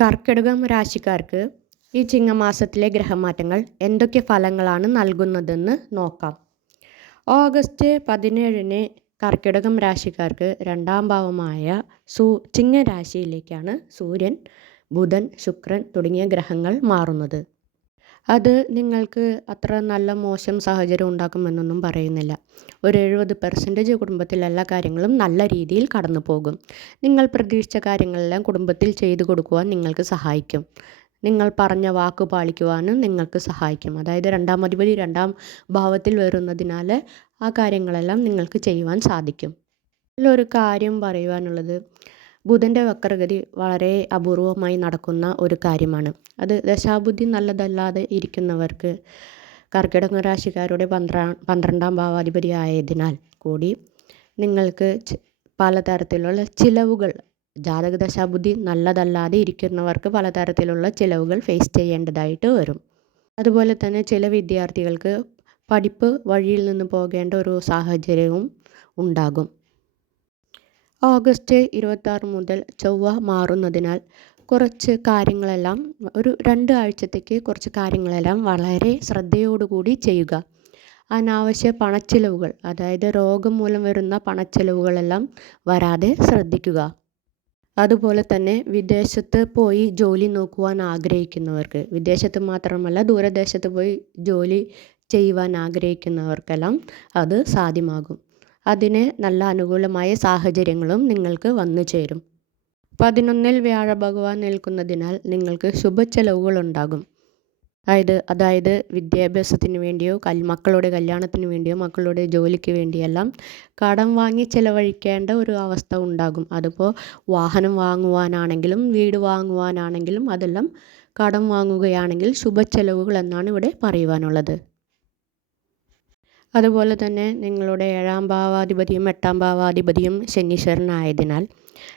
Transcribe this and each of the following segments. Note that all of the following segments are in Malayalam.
കർക്കിടകം രാശിക്കാർക്ക് ഈ ചിങ്ങമാസത്തിലെ ഗ്രഹമാറ്റങ്ങൾ എന്തൊക്കെ ഫലങ്ങളാണ് നൽകുന്നതെന്ന് നോക്കാം. ഓഗസ്റ്റ് പതിനേഴിന് കർക്കിടകം രാശിക്കാർക്ക് രണ്ടാം ഭാവമായ സൂ ചിങ്ങരാശിയിലേക്കാണ് സൂര്യൻ ബുധൻ ശുക്രൻ തുടങ്ങിയ ഗ്രഹങ്ങൾ മാറുന്നത്. അത് നിങ്ങൾക്ക് അത്ര നല്ല മോശം സാഹചര്യം ഉണ്ടാക്കുമെന്നൊന്നും പറയുന്നില്ല. ഒരു എഴുപത് പെർസെന്റേജ് കുടുംബത്തിൽ എല്ലാ കാര്യങ്ങളും നല്ല രീതിയിൽ കടന്നു പോകും. നിങ്ങൾ പ്രതീക്ഷിച്ച കാര്യങ്ങളെല്ലാം കുടുംബത്തിൽ ചെയ്തു കൊടുക്കുവാൻ നിങ്ങൾക്ക് സഹായിക്കും. നിങ്ങൾ പറഞ്ഞ വാക്ക് പാലിക്കുവാനും നിങ്ങൾക്ക് സഹായിക്കും. അതായത് രണ്ടാം അധിപതി രണ്ടാം ഭാവത്തിൽ വരുന്നതിനാൽ ആ കാര്യങ്ങളെല്ലാം നിങ്ങൾക്ക് ചെയ്യുവാൻ സാധിക്കും. ഇതിലൊരു കാര്യം പറയുവാനുള്ളത്. ബുധന്റെ വക്രഗതി വളരെ അപൂർവമായി നടക്കുന്ന ഒരു കാര്യമാണ്. അത് ദശാബുദ്ധി നല്ലതല്ലാതെ ഇരിക്കുന്നവർക്ക് കർക്കിടക രാശിക്കാരുടെ പന്ത്ര പന്ത്രണ്ടാം ഭാവാധിപതി ആയതിനാൽ കൂടി നിങ്ങൾക്ക് പലതരത്തിലുള്ള ചിലവുകൾ ജാതക ദശാബുദ്ധി നല്ലതല്ലാതെ ഇരിക്കുന്നവർക്ക് പലതരത്തിലുള്ള ചിലവുകൾ ഫേസ് ചെയ്യേണ്ടതായിട്ട് വരും. അതുപോലെ തന്നെ ചില വിദ്യാർത്ഥികൾക്ക് പഠിപ്പ് വഴിയിൽ നിന്ന് പോകേണ്ട ഒരു സാഹചര്യവും ഉണ്ടാകും. ഓഗസ്റ്റ് ഇരുപത്താറ് മുതൽ ചൊവ്വ മാറുന്നതിനാൽ കുറച്ച് കാര്യങ്ങളെല്ലാം ഒരു രണ്ട് ആഴ്ചത്തേക്ക് കുറച്ച് കാര്യങ്ങളെല്ലാം വളരെ ശ്രദ്ധയോടുകൂടി ചെയ്യുക. അനാവശ്യ പണച്ചിലവുകൾ അതായത് രോഗം മൂലം വരുന്ന പണച്ചിലവുകളെല്ലാം വരാതെ ശ്രദ്ധിക്കുക. അതുപോലെ തന്നെ വിദേശത്ത് പോയി ജോലി നോക്കുവാൻ ആഗ്രഹിക്കുന്നവർക്ക് വിദേശത്ത് മാത്രമല്ല ദൂരദേശത്ത് പോയി ജോലി ചെയ്യുവാൻ ആഗ്രഹിക്കുന്നവർക്കെല്ലാം അത് സാധ്യമാകും. അതിന് നല്ല അനുകൂലമായ സാഹചര്യങ്ങളും നിങ്ങൾക്ക് വന്നു ചേരും. പതിനൊന്നിൽ വ്യാഴഭഗവാൻ നിൽക്കുന്നതിനാൽ നിങ്ങൾക്ക് ശുഭച്ചെലവുകൾ ഉണ്ടാകും അതായത് അതായത് വിദ്യാഭ്യാസത്തിന് വേണ്ടിയോ കൽ മക്കളുടെ കല്യാണത്തിന് വേണ്ടിയോ മക്കളുടെ ജോലിക്ക് വേണ്ടിയെല്ലാം കടം വാങ്ങി ചിലവഴിക്കേണ്ട ഒരു അവസ്ഥ ഉണ്ടാകും. അതിപ്പോൾ വാഹനം വാങ്ങുവാനാണെങ്കിലും വീട് വാങ്ങുവാനാണെങ്കിലും അതെല്ലാം കടം വാങ്ങുകയാണെങ്കിൽ ശുഭച്ചെലവുകൾ എന്നാണ് ഇവിടെ പറയുവാനുള്ളത്. അതുപോലെ തന്നെ നിങ്ങളുടെ ഏഴാം ഭാവാധിപതിയും എട്ടാം ഭാവാധിപതിയും ശനീശ്വരനായതിനാൽ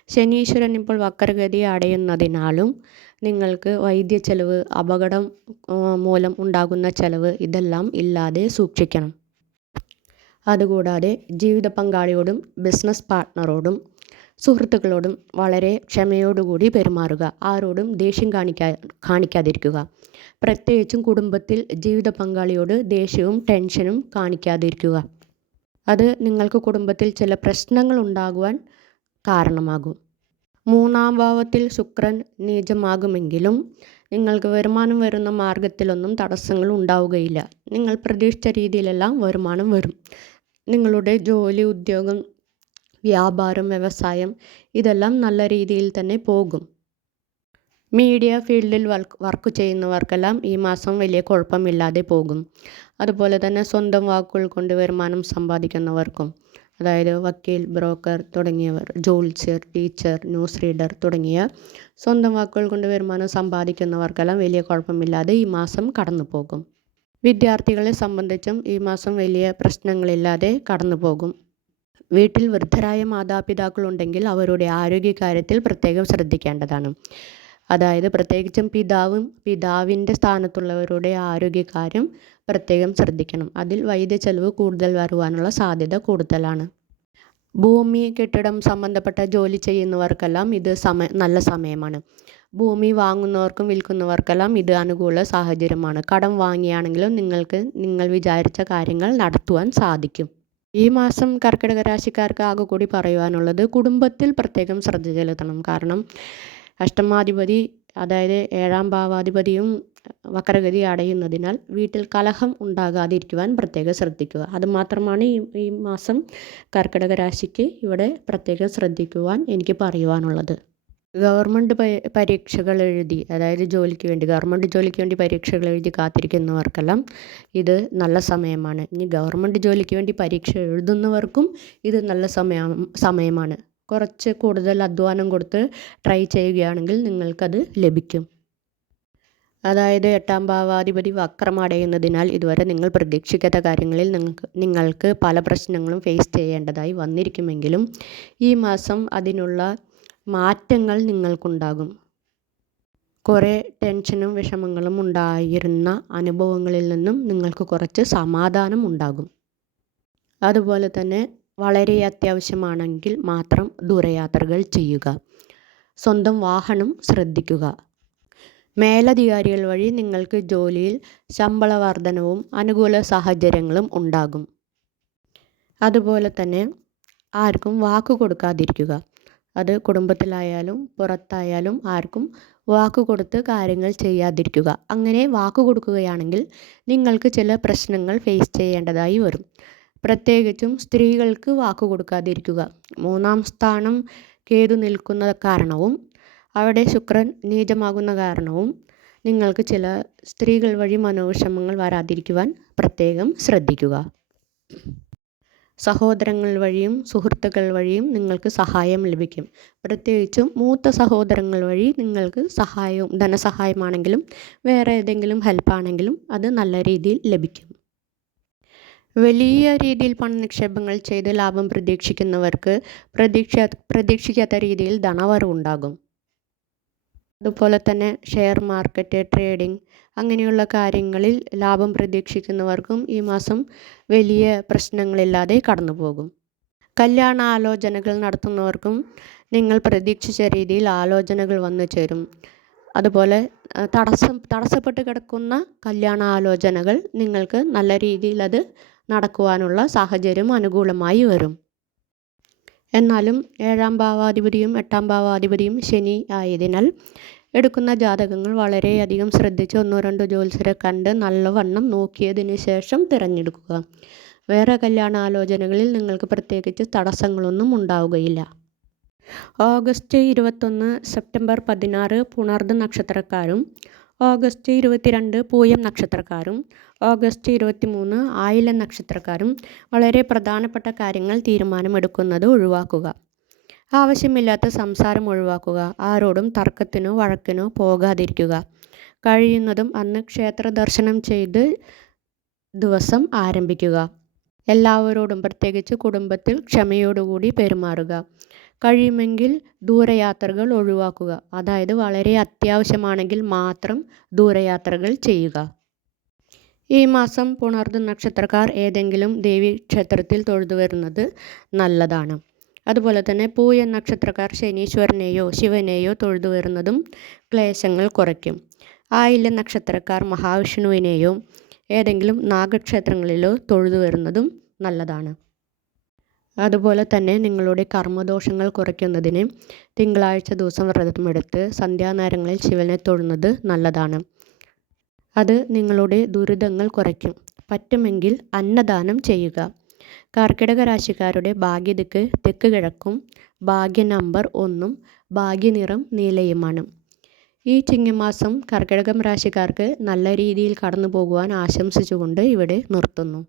ശനീശ്വരൻ ഇപ്പോൾ വക്രഗതി അടയുന്നതിനാലും നിങ്ങൾക്ക് വൈദ്യ ചെലവ് അപകടം മൂലം ഉണ്ടാകുന്ന ചെലവ് ഇതെല്ലാം ഇല്ലാതെ സൂക്ഷിക്കണം. അതുകൂടാതെ ജീവിത പങ്കാളിയോടും ബിസിനസ് പാർട്ട്ണറോടും സുഹൃത്തുക്കളോടും വളരെ ക്ഷമയോടുകൂടി പെരുമാറുക. ആരോടും ദേഷ്യം കാണിക്കാ കാണിക്കാതിരിക്കുക. പ്രത്യേകിച്ചും കുടുംബത്തിൽ ജീവിത പങ്കാളിയോട് ദേഷ്യവും ടെൻഷനും കാണിക്കാതിരിക്കുക. അത് നിങ്ങൾക്ക് കുടുംബത്തിൽ ചില പ്രശ്നങ്ങൾ ഉണ്ടാകുവാൻ കാരണമാകും. മൂന്നാം ഭാവത്തിൽ ശുക്രൻ നീചമാകുമെങ്കിലും നിങ്ങൾക്ക് വരുമാനം വരുന്ന മാർഗത്തിലൊന്നും തടസ്സങ്ങൾ ഉണ്ടാവുകയില്ല. നിങ്ങൾ പ്രതീക്ഷിച്ച രീതിയിലെല്ലാം വരുമാനം വരും. നിങ്ങളുടെ ജോലി ഉദ്യോഗം വ്യാപാരം വ്യവസായം ഇതെല്ലാം നല്ല രീതിയിൽ തന്നെ പോകും. മീഡിയ ഫീൽഡിൽ വർക്ക് ചെയ്യുന്നവർക്കെല്ലാം ഈ മാസം വലിയ കുഴപ്പമില്ലാതെ പോകും. അതുപോലെ തന്നെ സ്വന്തം വാക്കുകൾ കൊണ്ട് വരുമാനം സമ്പാദിക്കുന്നവർക്കും അതായത് വക്കീൽ ബ്രോക്കർ തുടങ്ങിയവർ ജോത്സ്യർ ടീച്ചർ ന്യൂസ് റീഡർ തുടങ്ങിയ സ്വന്തം വാക്കുകൾ കൊണ്ട് വരുമാനം സമ്പാദിക്കുന്നവർക്കെല്ലാം വലിയ കുഴപ്പമില്ലാതെ ഈ മാസം കടന്നു പോകും. വിദ്യാർത്ഥികളെ സംബന്ധിച്ചും ഈ മാസം വലിയ പ്രശ്നങ്ങളില്ലാതെ കടന്നു പോകും. വീട്ടിൽ വൃദ്ധരായ മാതാപിതാക്കളുണ്ടെങ്കിൽ അവരുടെ ആരോഗ്യകാര്യത്തിൽ പ്രത്യേകം ശ്രദ്ധിക്കേണ്ടതാണ്. അതായത് പ്രത്യേകിച്ചും പിതാവും പിതാവിന്റെ സ്ഥാനത്തുള്ളവരുടെ ആരോഗ്യകാര്യം പ്രത്യേകം ശ്രദ്ധിക്കണം. അതിൽ വൈദ്യ ചെലവ് കൂടുതൽ വരുവാനുള്ള സാധ്യത കൂടുതലാണ്. ഭൂമി കെട്ടിടം സംബന്ധപ്പെട്ട ജോലി ചെയ്യുന്നവർക്കെല്ലാം ഇത് സമയ നല്ല സമയമാണ്. ഭൂമി വാങ്ങുന്നവർക്കും വിൽക്കുന്നവർക്കെല്ലാം ഇത് അനുകൂല സാഹചര്യമാണ്. കടം വാങ്ങിയാണെങ്കിലും നിങ്ങൾക്ക് നിങ്ങൾ വിചാരിച്ച കാര്യങ്ങൾ നടത്തുവാൻ സാധിക്കും. ഈ മാസം കർക്കിടക രാശിക്കാർക്ക് ആകെ കൂടി പറയുവാനുള്ളത് കുടുംബത്തിൽ പ്രത്യേകം ശ്രദ്ധ ചെലുത്തണം. കാരണം അഷ്ടമാധിപതി അതായത് ഏഴാം ഭാവാധിപതിയും വക്രഗതി അടയുന്നതിനാൽ വീട്ടിൽ കലഹം ഉണ്ടാകാതിരിക്കുവാൻ പ്രത്യേകം ശ്രദ്ധിക്കുക. അതുമാത്രമാണ് ഈ ഈ മാസം കർക്കിടക രാശിക്ക് ഇവിടെ പ്രത്യേകം ശ്രദ്ധിക്കുവാൻ എനിക്ക് പറയുവാനുള്ളത്. ഗവൺമെന്റ് പരീക്ഷകൾ എഴുതി അതായത് ജോലിക്ക് വേണ്ടി ഗവൺമെന്റ് ജോലിക്ക് വേണ്ടി പരീക്ഷകൾ എഴുതി കാത്തിരിക്കുന്നവർക്കെല്ലാം ഇത് നല്ല സമയമാണ്. ഇനി ഗവൺമെന്റ് ജോലിക്ക് വേണ്ടി പരീക്ഷ എഴുതുന്നവർക്കും ഇത് നല്ല സമയം സമയമാണ്. കുറച്ച് കൂടുതൽ അധ്വാനം കൊടുത്ത് ട്രൈ ചെയ്യുകയാണെങ്കിൽ നിങ്ങൾക്കത് ലഭിക്കും. അതായത് എട്ടാം ഭാവാധിപതി വക്രമടയുന്നതിനാൽ ഇതുവരെ നിങ്ങൾ പ്രതീക്ഷിക്കാത്ത കാര്യങ്ങളിൽ നിങ്ങൾക്ക് നിങ്ങൾക്ക് പല പ്രശ്നങ്ങളും ഫേസ് ചെയ്യേണ്ടതായി വന്നിരിക്കുമെങ്കിലും ഈ മാസം അതിനുള്ള മാറ്റങ്ങൾ നിങ്ങൾക്കുണ്ടാകും. കുറേ ടെൻഷനും വിഷമങ്ങളും ഉണ്ടായിരുന്ന അനുഭവങ്ങളിൽ നിന്നും നിങ്ങൾക്ക് കുറച്ച് സമാധാനം ഉണ്ടാകും. അതുപോലെ തന്നെ വളരെ അത്യാവശ്യമാണെങ്കിൽ മാത്രം ദൂരയാത്രകൾ ചെയ്യുക. സ്വന്തം വാഹനം ശ്രദ്ധിക്കുക. മേലധികാരികൾ വഴി നിങ്ങൾക്ക് ജോലിയിൽ ശമ്പള വർധനവും അനുകൂല സാഹചര്യങ്ങളും ഉണ്ടാകും. അതുപോലെ തന്നെ ആർക്കും വാക്ക് കൊടുക്കാതിരിക്കുക. അത് കുടുംബത്തിലായാലും പുറത്തായാലും ആർക്കും വാക്ക് കൊടുത്ത് കാര്യങ്ങൾ ചെയ്യാതിരിക്കുക. അങ്ങനെ വാക്ക് കൊടുക്കുകയാണെങ്കിൽ നിങ്ങൾക്ക് ചില പ്രശ്നങ്ങൾ ഫേസ് ചെയ്യേണ്ടതായി വരും. പ്രത്യേകിച്ചും സ്ത്രീകൾക്ക് വാക്ക് കൊടുക്കാതിരിക്കുക. മൂന്നാം സ്ഥാനം കേതു നിൽക്കുന്ന കാരണവും അവിടെ ശുക്രൻ നീചമാകുന്ന കാരണവും നിങ്ങൾക്ക് ചില സ്ത്രീകൾ വഴി മനോവിഷമങ്ങൾ വരാതിരിക്കുവാൻ പ്രത്യേകം ശ്രദ്ധിക്കുക. സഹോദരങ്ങൾ വഴിയും സുഹൃത്തുക്കൾ വഴിയും നിങ്ങൾക്ക് സഹായം ലഭിക്കും. പ്രത്യേകിച്ചും മൂത്ത സഹോദരങ്ങൾ വഴി നിങ്ങൾക്ക് സഹായവും ധനസഹായമാണെങ്കിലും വേറെ ഏതെങ്കിലും ഹെൽപ്പാണെങ്കിലും അത് നല്ല രീതിയിൽ ലഭിക്കും. വലിയ രീതിയിൽ പണ നിക്ഷേപങ്ങൾ ചെയ്ത് ലാഭം പ്രതീക്ഷിക്കുന്നവർക്ക് പ്രതീക്ഷ പ്രതീക്ഷിക്കാത്ത രീതിയിൽ ധനവരവുണ്ടാകും. അതുപോലെ തന്നെ ഷെയർ മാർക്കറ്റ് ട്രേഡിംഗ് അങ്ങനെയുള്ള കാര്യങ്ങളിൽ ലാഭം പ്രതീക്ഷിക്കുന്നവർക്കും ഈ മാസം വലിയ പ്രശ്നങ്ങളില്ലാതെ കടന്നു പോകും കല്യാണ ആലോചനകൾ നടത്തുന്നവർക്കും നിങ്ങൾ പ്രതീക്ഷിച്ച രീതിയിൽ ആലോചനകൾ വന്നു ചേരും. അതുപോലെ തടസ്സം തടസ്സപ്പെട്ട് കിടക്കുന്ന കല്യാണ ആലോചനകൾ നിങ്ങൾക്ക് നല്ല രീതിയിൽ അത് നടക്കുവാനുള്ള സാഹചര്യം അനുകൂലമായി വരും. എന്നാലും ഏഴാം ഭാവാധിപതിയും എട്ടാം ഭാവാധിപതിയും ശനി ആയതിനാൽ എടുക്കുന്ന ജാതകങ്ങൾ വളരെയധികം ശ്രദ്ധിച്ച് ഒന്നോ രണ്ടോ ജ്യോത്സരെ കണ്ട് നല്ലവണ്ണം നോക്കിയതിന് ശേഷം തിരഞ്ഞെടുക്കുക. വേറെ കല്യാണ ആലോചനകളിൽ നിങ്ങൾക്ക് പ്രത്യേകിച്ച് തടസ്സങ്ങളൊന്നും ഉണ്ടാവുകയില്ല. ഓഗസ്റ്റ് ഇരുപത്തൊന്ന് സെപ്റ്റംബർ പതിനാറ് പുണർദ് നക്ഷത്രക്കാരും ഓഗസ്റ്റ് ഇരുപത്തിരണ്ട് പൂയം നക്ഷത്രക്കാരും ഓഗസ്റ്റ് ഇരുപത്തി മൂന്ന് ആയില നക്ഷത്രക്കാരും വളരെ പ്രധാനപ്പെട്ട കാര്യങ്ങൾ തീരുമാനമെടുക്കുന്നത് ഒഴിവാക്കുക. ആവശ്യമില്ലാത്ത സംസാരം ഒഴിവാക്കുക. ആരോടും തർക്കത്തിനോ വഴക്കിനോ പോകാതിരിക്കുക. കഴിയുന്നതും അന്ന് ക്ഷേത്ര ദർശനം ചെയ്ത് ദിവസം ആരംഭിക്കുക. എല്ലാവരോടും പ്രത്യേകിച്ച് കുടുംബത്തിൽ ക്ഷമയോടുകൂടി പെരുമാറുക. കഴിയുമെങ്കിൽ ദൂരയാത്രകൾ ഒഴിവാക്കുക. അതായത് വളരെ അത്യാവശ്യമാണെങ്കിൽ മാത്രം ദൂരയാത്രകൾ ചെയ്യുക. ഈ മാസം പുണർദ്ദ നക്ഷത്രക്കാർ ഏതെങ്കിലും ദേവി ക്ഷേത്രത്തിൽ തൊഴുതു വരുന്നത് നല്ലതാണ്. അതുപോലെ തന്നെ പൂയ നക്ഷത്രക്കാർ ശനീശ്വരനെയോ ശിവനെയോ തൊഴുതു വരുന്നതും ക്ലേശങ്ങൾ കുറയ്ക്കും. ആയില്യ നക്ഷത്രക്കാർ മഹാവിഷ്ണുവിനെയോ ഏതെങ്കിലും നാഗക്ഷേത്രങ്ങളിലോ തൊഴുതു വരുന്നതും നല്ലതാണ്. അതുപോലെ തന്നെ നിങ്ങളുടെ കർമ്മദോഷങ്ങൾ കുറയ്ക്കുന്നതിന് തിങ്കളാഴ്ച ദിവസം വ്രതമെടുത്ത് സന്ധ്യാനേരങ്ങളിൽ ശിവനെ തൊഴുന്നത് നല്ലതാണ്. അത് നിങ്ങളുടെ ദുരിതങ്ങൾ കുറയ്ക്കും. പറ്റുമെങ്കിൽ അന്നദാനം ചെയ്യുക. കർക്കിടക രാശിക്കാരുടെ ഭാഗ്യദിക്ക് തെക്ക് കിഴക്കും ഭാഗ്യ നമ്പർ ഒന്നും ഭാഗ്യനിറം നീലയുമാണ്. ഈ ചിങ്ങമാസം കർക്കിടകം രാശിക്കാർക്ക് നല്ല രീതിയിൽ കടന്നു പോകുവാൻ ആശംസിച്ചുകൊണ്ട് ഇവിടെ നിർത്തുന്നു.